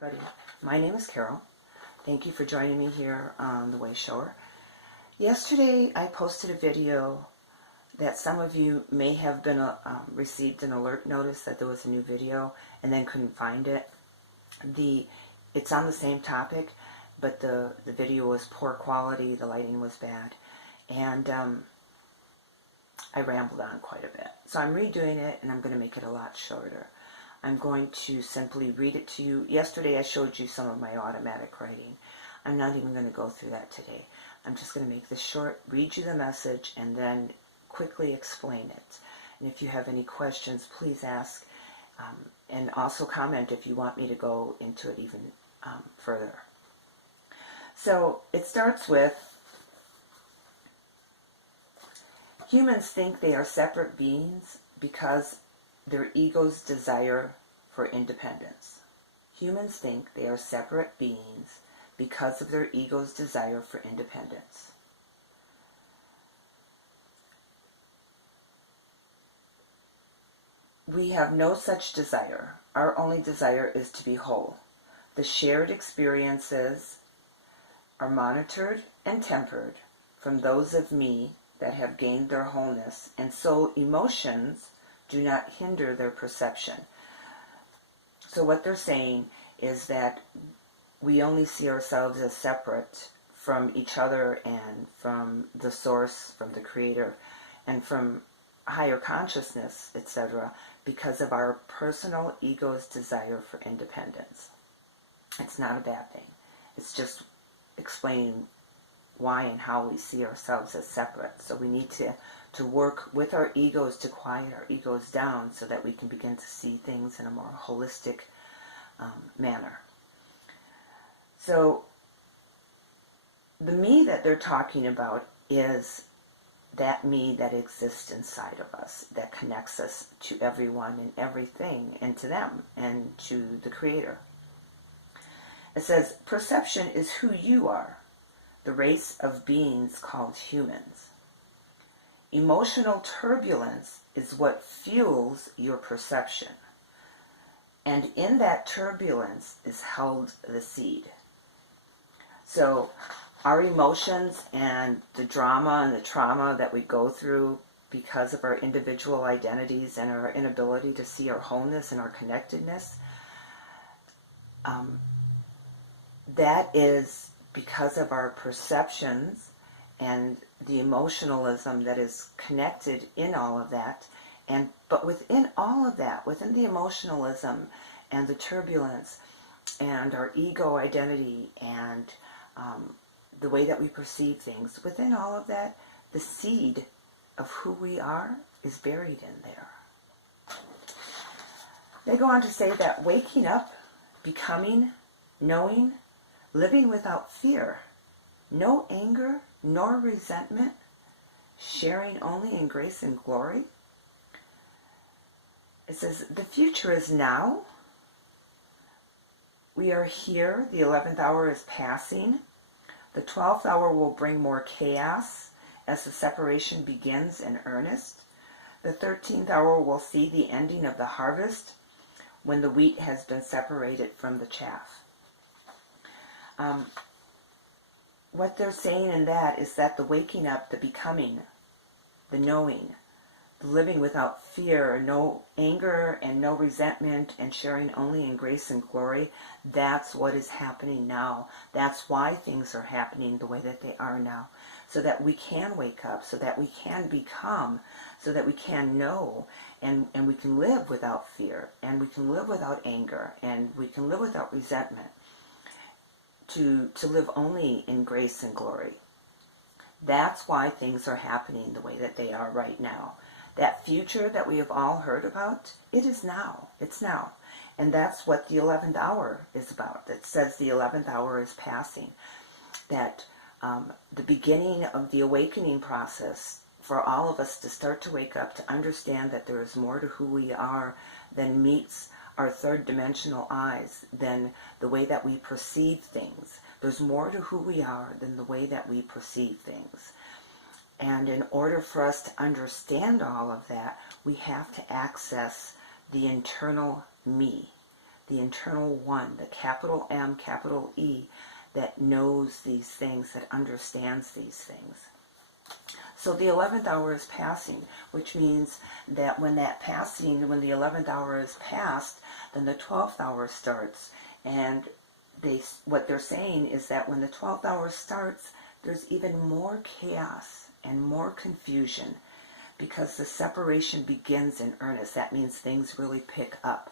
Everybody, my name is Carol. Thank you for joining me here on the Wayshower. Yesterday I posted a video that some of you may have been received an alert notice that there was a new video and then couldn't find it. It's on the same topic, but the video was poor quality, the lighting was bad, and I rambled on quite a bit. So I'm redoing it and I'm going to make it a lot shorter. I'm going to simply read it to you. Yesterday I showed you some of my automatic writing. I'm not even going to go through that today. I'm just going to make this short, read you the message, and then quickly explain it. And if you have any questions, please ask. And also comment if you want me to go into it even further. So it starts with, humans think they are separate beings because their ego's desire for independence. Humans think they are separate beings because of their ego's desire for independence. We have no such desire. Our only desire is to be whole. The shared experiences are monitored and tempered from those of me that have gained their wholeness, and so emotions do not hinder their perception. So what they're saying is that we only see ourselves as separate from each other and from the source, from the creator, and from higher consciousness, etc., because of our personal ego's desire for independence. It's not a bad thing. It's just explaining why and how we see ourselves as separate. So we need to work with our egos to quiet our egos down so that we can begin to see things in a more holistic manner. So the me that they're talking about is that me that exists inside of us, that connects us to everyone and everything, and to them, and to the Creator. It says, perception is who you are, the race of beings called humans. Emotional turbulence is what fuels your perception. And in that turbulence is held the seed. So our emotions and the drama and the trauma that we go through because of our individual identities and our inability to see our wholeness and our connectedness, that is because of our perceptions and the emotionalism that is connected in all of that. But within all of that, within the emotionalism and the turbulence and our ego identity and the way that we perceive things, within all of that, the seed of who we are is buried in there. They go on to say that waking up, becoming, knowing, living without fear, no anger nor resentment, sharing only in grace and glory. It says, the future is now. We are here. The 11th hour is passing. The 12th hour will bring more chaos as the separation begins in earnest. The 13th hour will see the ending of the harvest when the wheat has been separated from the chaff. What they're saying in that is that the waking up, the becoming, the knowing, the living without fear, no anger and no resentment, and sharing only in grace and glory, that's what is happening now. That's why things are happening the way that they are now. So that we can wake up, so that we can become, so that we can know, and we can live without fear, and we can live without anger, and we can live without resentment. To live only in grace and glory. That's why things are happening the way that they are right now. That future that we have all heard about, it is now. It's now. And that's what the 11th hour is about. It says the 11th hour is passing. That the beginning of the awakening process for all of us to start to wake up, to understand that there is more to who we are than meets our third dimensional eyes, than the way that we perceive things. There's more to who we are than the way that we perceive things. And in order for us to understand all of that, we have to access the internal me, the internal one, the capital M, capital E, that knows these things, that understands these things. So the 11th hour is passing, which means that when the 11th hour is passed, then the 12th hour starts. And what they're saying is that when the 12th hour starts, there's even more chaos and more confusion, because the separation begins in earnest. That means things really pick up.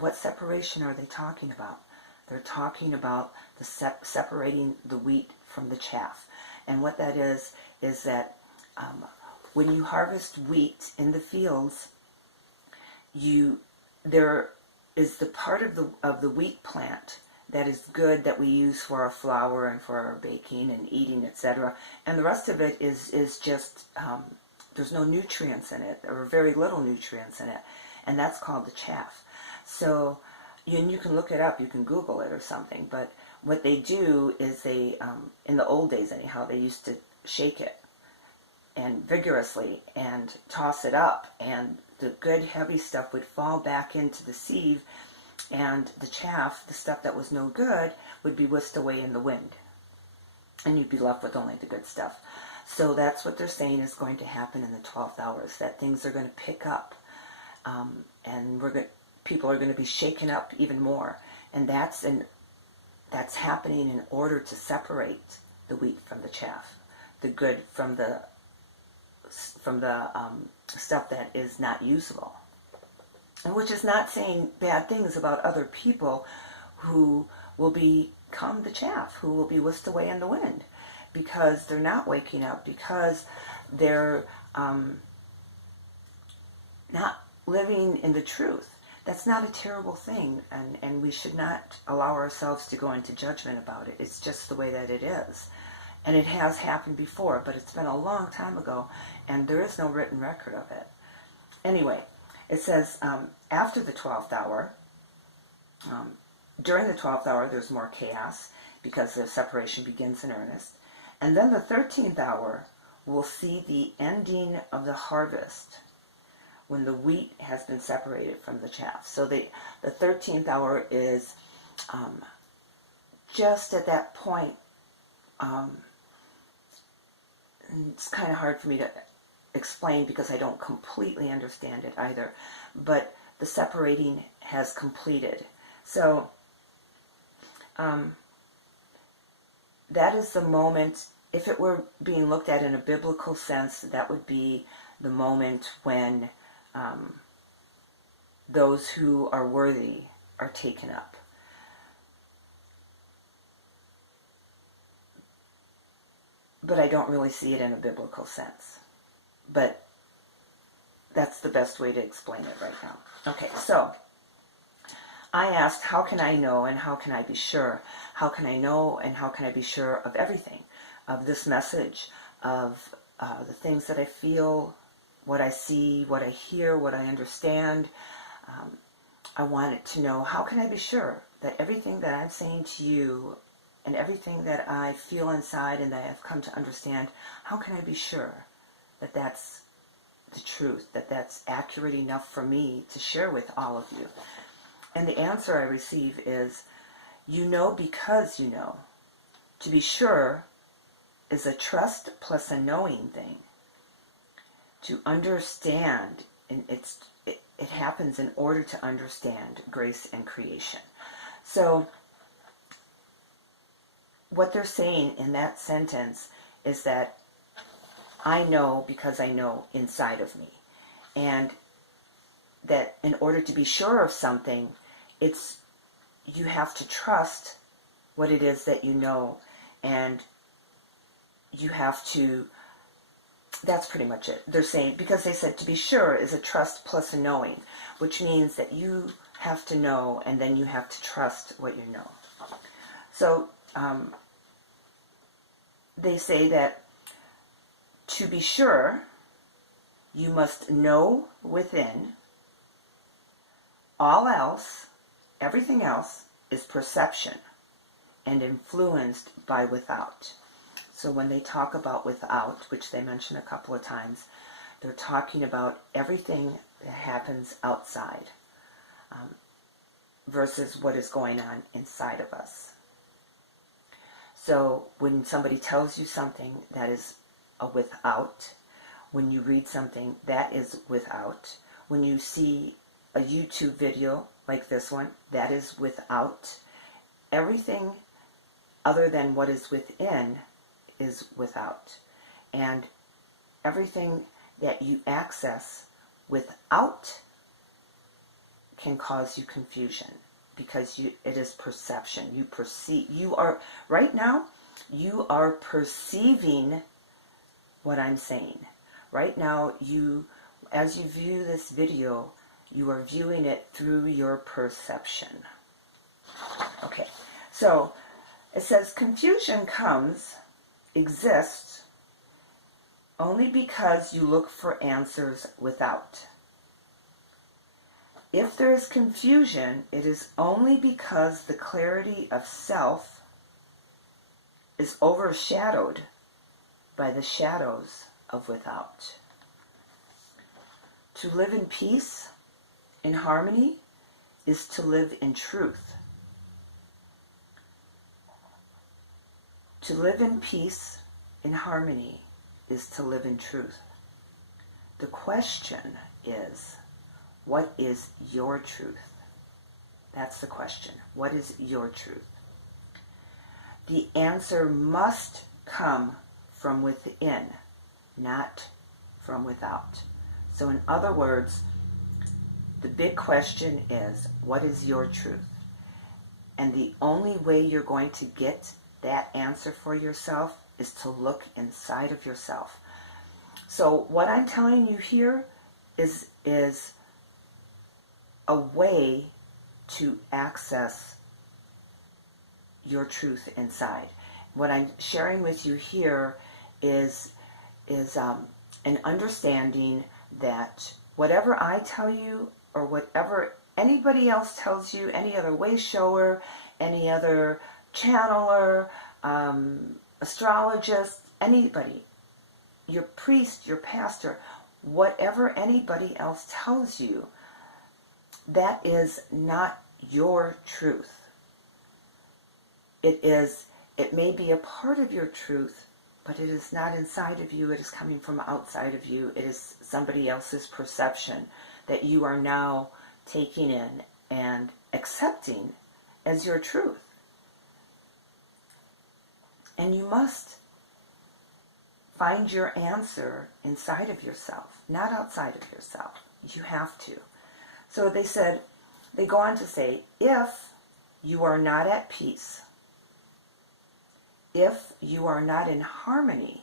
What separation are they talking about? They're talking about the separating the wheat from the chaff. And what that is that when you harvest wheat in the fields, there is the part of the wheat plant that is good, that we use for our flour and for our baking and eating, etc. And the rest of it is just, there's no nutrients in it, or very little nutrients in it. And that's called the chaff. So, and you can look it up, you can Google it or something. But what they do is they, in the old days anyhow, they used to shake it and vigorously and toss it up. And the good heavy stuff would fall back into the sieve, and the chaff, the stuff that was no good, would be whisked away in the wind. And you'd be left with only the good stuff. So that's what they're saying is going to happen in the 12th hours, that things are going to pick up. And people are going to be shaken up even more. And that's happening in order to separate the wheat from the chaff, the good from the stuff that is not usable. And which is not saying bad things about other people who will become the chaff, who will be whisked away in the wind, because they're not waking up, because they're not living in the truth. That's not a terrible thing, and we should not allow ourselves to go into judgment about it. It's just the way that it is. And it has happened before, but it's been a long time ago, and there is no written record of it. Anyway, it says, after the 12th hour, during the 12th hour, there's more chaos, because the separation begins in earnest. And then the 13th hour will see the ending of the harvest, when the wheat has been separated from the chaff. So the 13th hour is just at that point. It's kind of hard for me to explain because I don't completely understand it either. But the separating has completed. So that is the moment, if it were being looked at in a biblical sense, that would be the moment when those who are worthy are taken up. But I don't really see it in a biblical sense. But that's the best way to explain it right now. Okay, so I asked, how can I know and how can I be sure? How can I know and how can I be sure of everything? Of this message, of the things that I feel, what I see, what I hear, what I understand. I wanted to know, how can I be sure that everything that I'm saying to you and everything that I feel inside and that I've come to understand, how can I be sure that that's the truth, that that's accurate enough for me to share with all of you? And the answer I receive is, you know because you know. To be sure is a trust plus a knowing thing. To understand, and it happens in order to understand grace and creation. So what they're saying in that sentence is that I know because I know inside of me. And that in order to be sure of something, you have to trust what it is that you know, and you have to, that's pretty much it. They're saying, because they said to be sure is a trust plus a knowing, which means that you have to know and then you have to trust what you know. So they say that to be sure, you must know within. All else, everything else, is perception and influenced by without. So when they talk about without, which they mention a couple of times, they're talking about everything that happens outside. versus what is going on inside of us. So when somebody tells you something, that is a without. When you read something, that is without. When you see a YouTube video like this one, that is without. Everything other than what is within is without. And everything that you access without can cause you confusion, because it is perception. You perceive. Right now, you are perceiving what I'm saying. Right now, as you view this video, you are viewing it through your perception. Okay, so it says confusion exists only because you look for answers without. If there is confusion, it is only because the clarity of self is overshadowed by the shadows of without. To live in peace, in harmony, is to live in truth. To live in peace, in harmony, is to live in truth. The question is, what is your truth? That's the question. What is your truth? The answer must come from within, not from without. So in other words, the big question is, what is your truth? And the only way you're going to get that answer for yourself is to look inside of yourself. So what I'm telling you here is a way to access your truth inside. What I'm sharing with you here is an understanding that whatever I tell you, or whatever anybody else tells you, any other wayshower, any other channeler, astrologist, anybody, your priest, your pastor, whatever anybody else tells you, that is not your truth. It may be a part of your truth, but it is not inside of you. It is coming from outside of you. It is somebody else's perception that you are now taking in and accepting as your truth. And you must find your answer inside of yourself, not outside of yourself. You have to. So they go on to say, if you are not at peace, if you are not in harmony,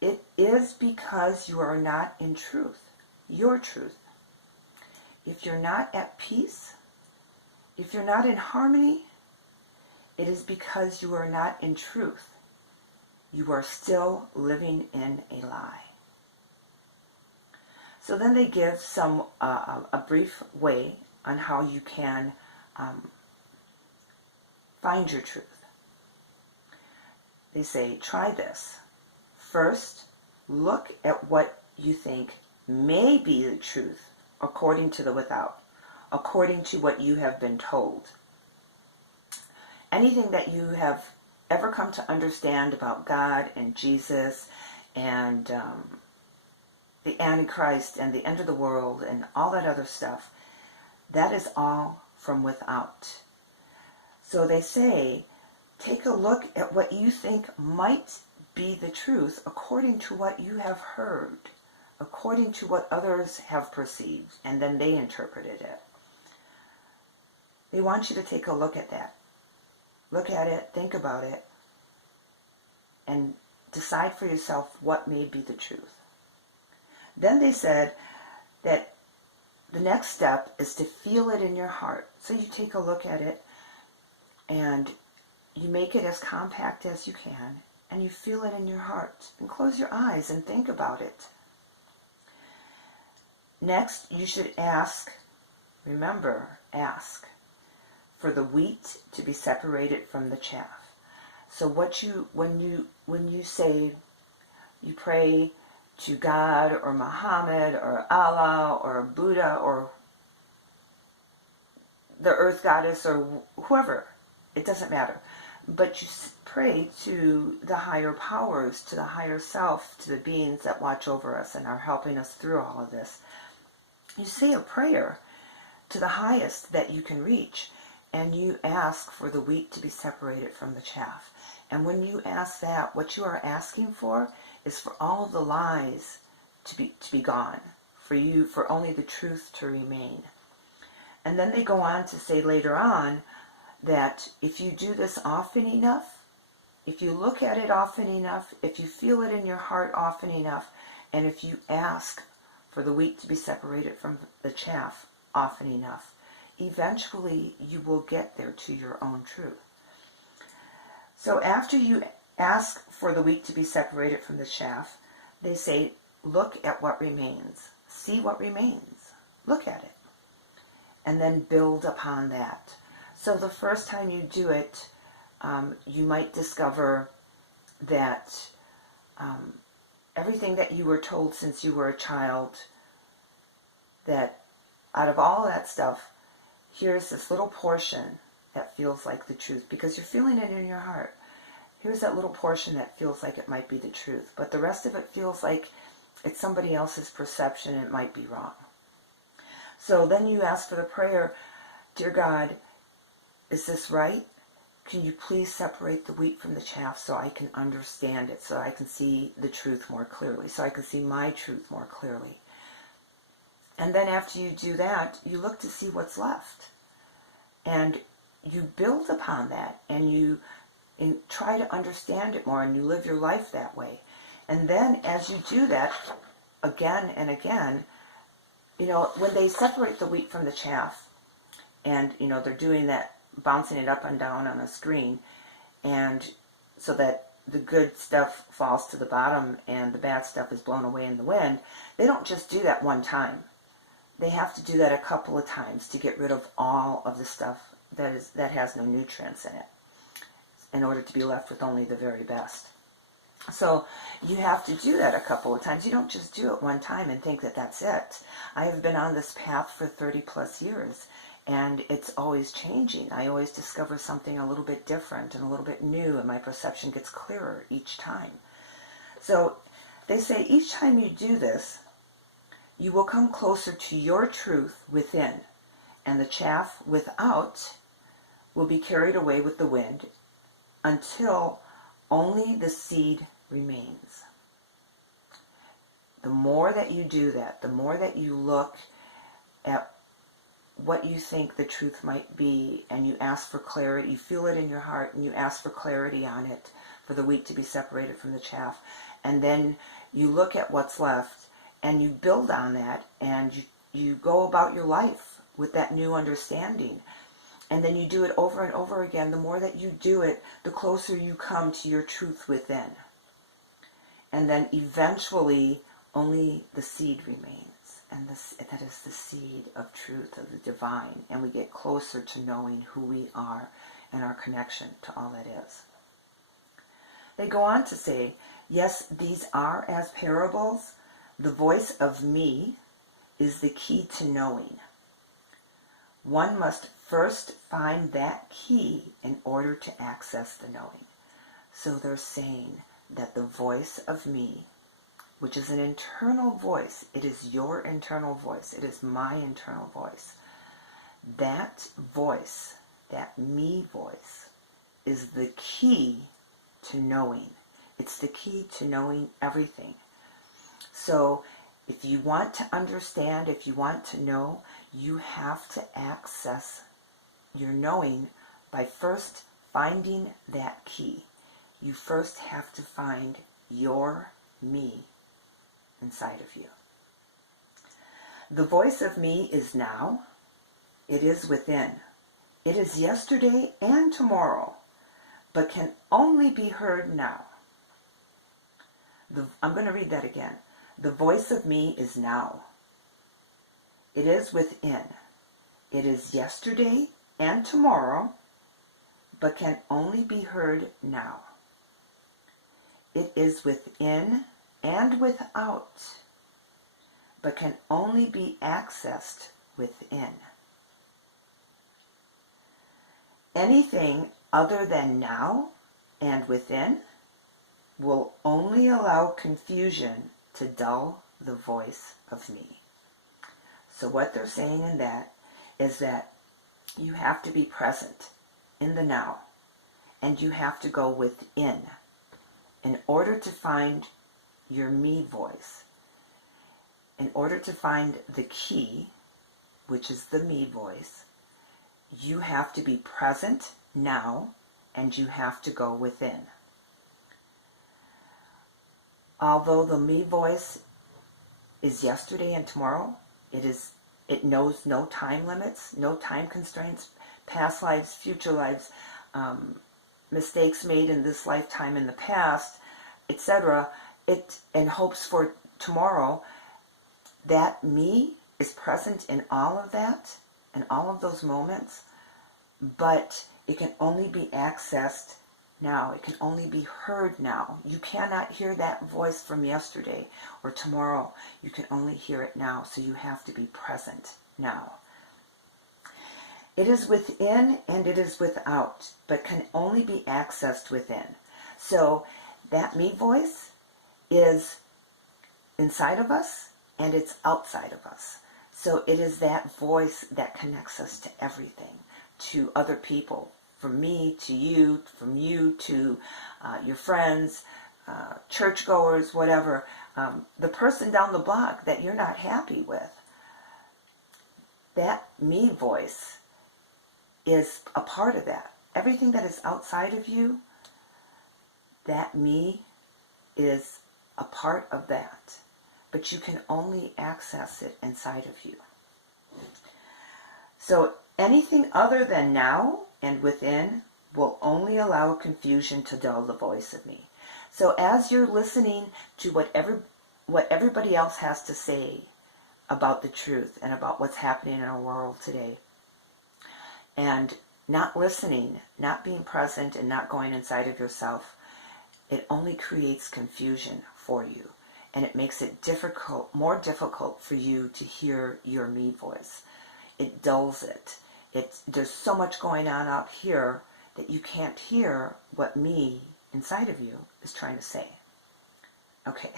it is because you are not in truth, your truth. If you're not at peace, if you're not in harmony, it is because you are not in truth. You are still living in a lie. So then they give a brief way on how you can find your truth. They say, try this. First, look at what you think may be the truth according to the without, according to what you have been told. Anything that you have ever come to understand about God and Jesus and the Antichrist and the end of the world and all that other stuff, that is all from without. So they say, take a look at what you think might be the truth according to what you have heard, according to what others have perceived, and then they interpreted it. They want you to take a look at that. Look at it, think about it, and decide for yourself what may be the truth. Then they said that the next step is to feel it in your heart. So you take a look at it and you make it as compact as you can, and you feel it in your heart. And close your eyes and think about it. Next, you should ask, remember, ask for the wheat to be separated from the chaff. So when you say, you pray to God or Muhammad or Allah or Buddha or the earth goddess or whoever. It doesn't matter. But you pray to the higher powers, to the higher self, to the beings that watch over us and are helping us through all of this. You say a prayer to the highest that you can reach, and you ask for the wheat to be separated from the chaff. And when you ask that, what you are asking for is for all of the lies to be gone, for only the truth to remain. And then they go on to say later on that if you do this often enough, if you look at it often enough, if you feel it in your heart often enough, and if you ask for the wheat to be separated from the chaff often enough, eventually you will get there to your own truth. So after you ask for the wheat to be separated from the chaff, they say, look at what remains. See what remains. Look at it. And then build upon that. So the first time you do it, you might discover that everything that you were told since you were a child, that out of all that stuff, here's this little portion that feels like the truth, because you're feeling it in your heart. Here's that little portion that feels like it might be the truth, but the rest of it feels like it's somebody else's perception and it might be wrong. So then you ask for the prayer, dear God, is this right? Can you please separate the wheat from the chaff so I can understand it, so I can see the truth more clearly, so I can see my truth more clearly. And then after you do that, you look to see what's left. And you build upon that, and you try to understand it more, and you live your life that way. And then as you do that again and again, when they separate the wheat from the chaff, and, they're doing that, bouncing it up and down on a screen, and so that the good stuff falls to the bottom and the bad stuff is blown away in the wind, they don't just do that one time. They have to do that a couple of times to get rid of all of the stuff that has no nutrients in it, in order to be left with only the very best. So you have to do that a couple of times. You don't just do it one time and think that that's it. I have been on this path for 30 plus years, and it's always changing. I always discover something a little bit different and a little bit new, and my perception gets clearer each time. So they say each time you do this, you will come closer to your truth within, and the chaff without will be carried away with the wind until only the seed remains. The more that you do that, the more that you look at what you think the truth might be, and you ask for clarity, you feel it in your heart, and you ask for clarity on it, for the wheat to be separated from the chaff, and then you look at what's left, and you build on that, and you go about your life with that new understanding. And then you do it over and over again. The more that you do it, the closer you come to your truth within. And then eventually, only the seed remains. And that is the seed of truth, of the divine. And we get closer to knowing who we are and our connection to all that is. They go on to say, yes, these are as parables. The voice of me is the key to knowing. One must first find that key in order to access the knowing. So they're saying that the voice of me, which is an internal voice, it is your internal voice, it is my internal voice. That voice, that me voice, is the key to knowing. It's the key to knowing everything. So if you want to understand, if you want to know, you have to access your knowing by first finding that key. You first have to find your me inside of you. The voice of me is now. It is within. It is yesterday and tomorrow, but can only be heard now. I'm going to read that again. The voice of me is now. It is within. It is yesterday and tomorrow, but can only be heard now. It is within and without, but can only be accessed within. anything other than now and within will only allow confusion to dull the voice of me. So what they're saying in that is that you have to be present in the now, and you have to go within in order to find your me voice. In order to find the key, which is the me voice, you have to be present now, and you have to go within. Although the me voice is yesterday and tomorrow, it knows no time limits, no time constraints, past lives, future lives, mistakes made in this lifetime in the past, etc. And hopes for tomorrow. That me is present in all of that, in all of those moments, but it can only be accessed now. It can only be heard now. You cannot hear that voice from yesterday or tomorrow. You can only hear it now, so you have to be present now. It is within and it is without, but can only be accessed within. So that me voice is inside of us and it's outside of us. So it is that voice that connects us to everything, to other people, from me to you, from you to your friends, churchgoers, whatever. The person down the block that you're not happy with. That me voice is a part of that. Everything that is outside of you, that me is a part of that. But you can only access it inside of you. So anything other than now and within will only allow confusion to dull the voice of me. So as you're listening to what everybody else has to say about the truth and about what's happening in our world today, and not listening, not being present, and not going inside of yourself, it only creates confusion for you. And it makes it more difficult for you to hear your me voice. It dulls it. There's so much going on up here that you can't hear what me inside of you is trying to say. Okay.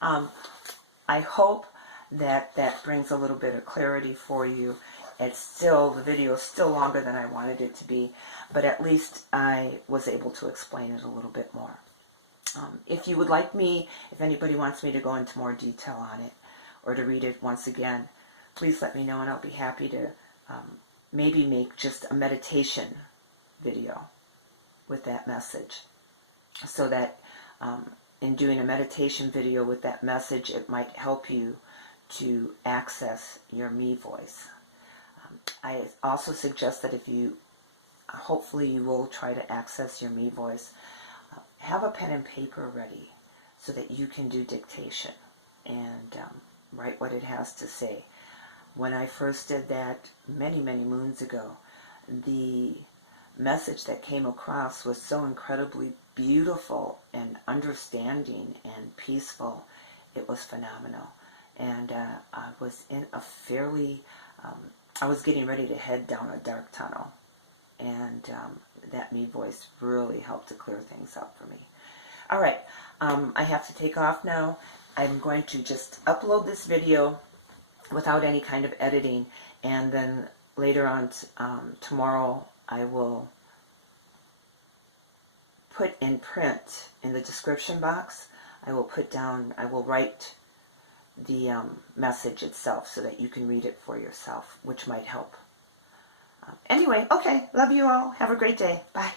I hope that brings a little bit of clarity for you. The video is still longer than I wanted it to be, but at least I was able to explain it a little bit more. If you would like me, if anybody wants me to go into more detail on it or to read it once again, please let me know, and I'll be happy to maybe make just a meditation video with that message, so that in doing a meditation video with that message, it might help you to access your me voice. I also suggest that hopefully you will try to access your me voice, have a pen and paper ready so that you can do dictation and write what it has to say. When I first did that many, many moons ago, the message that came across was so incredibly beautiful and understanding and peaceful. It was phenomenal. And I was in a I was getting ready to head down a dark tunnel. And that me voice really helped to clear things up for me. All right, I have to take off now. I'm going to just upload this video without any kind of editing, and then later on tomorrow I will put in print in the description box. I will write the message itself so that you can read it for yourself, which might help. Anyway, okay, love you all. Have a great day. Bye.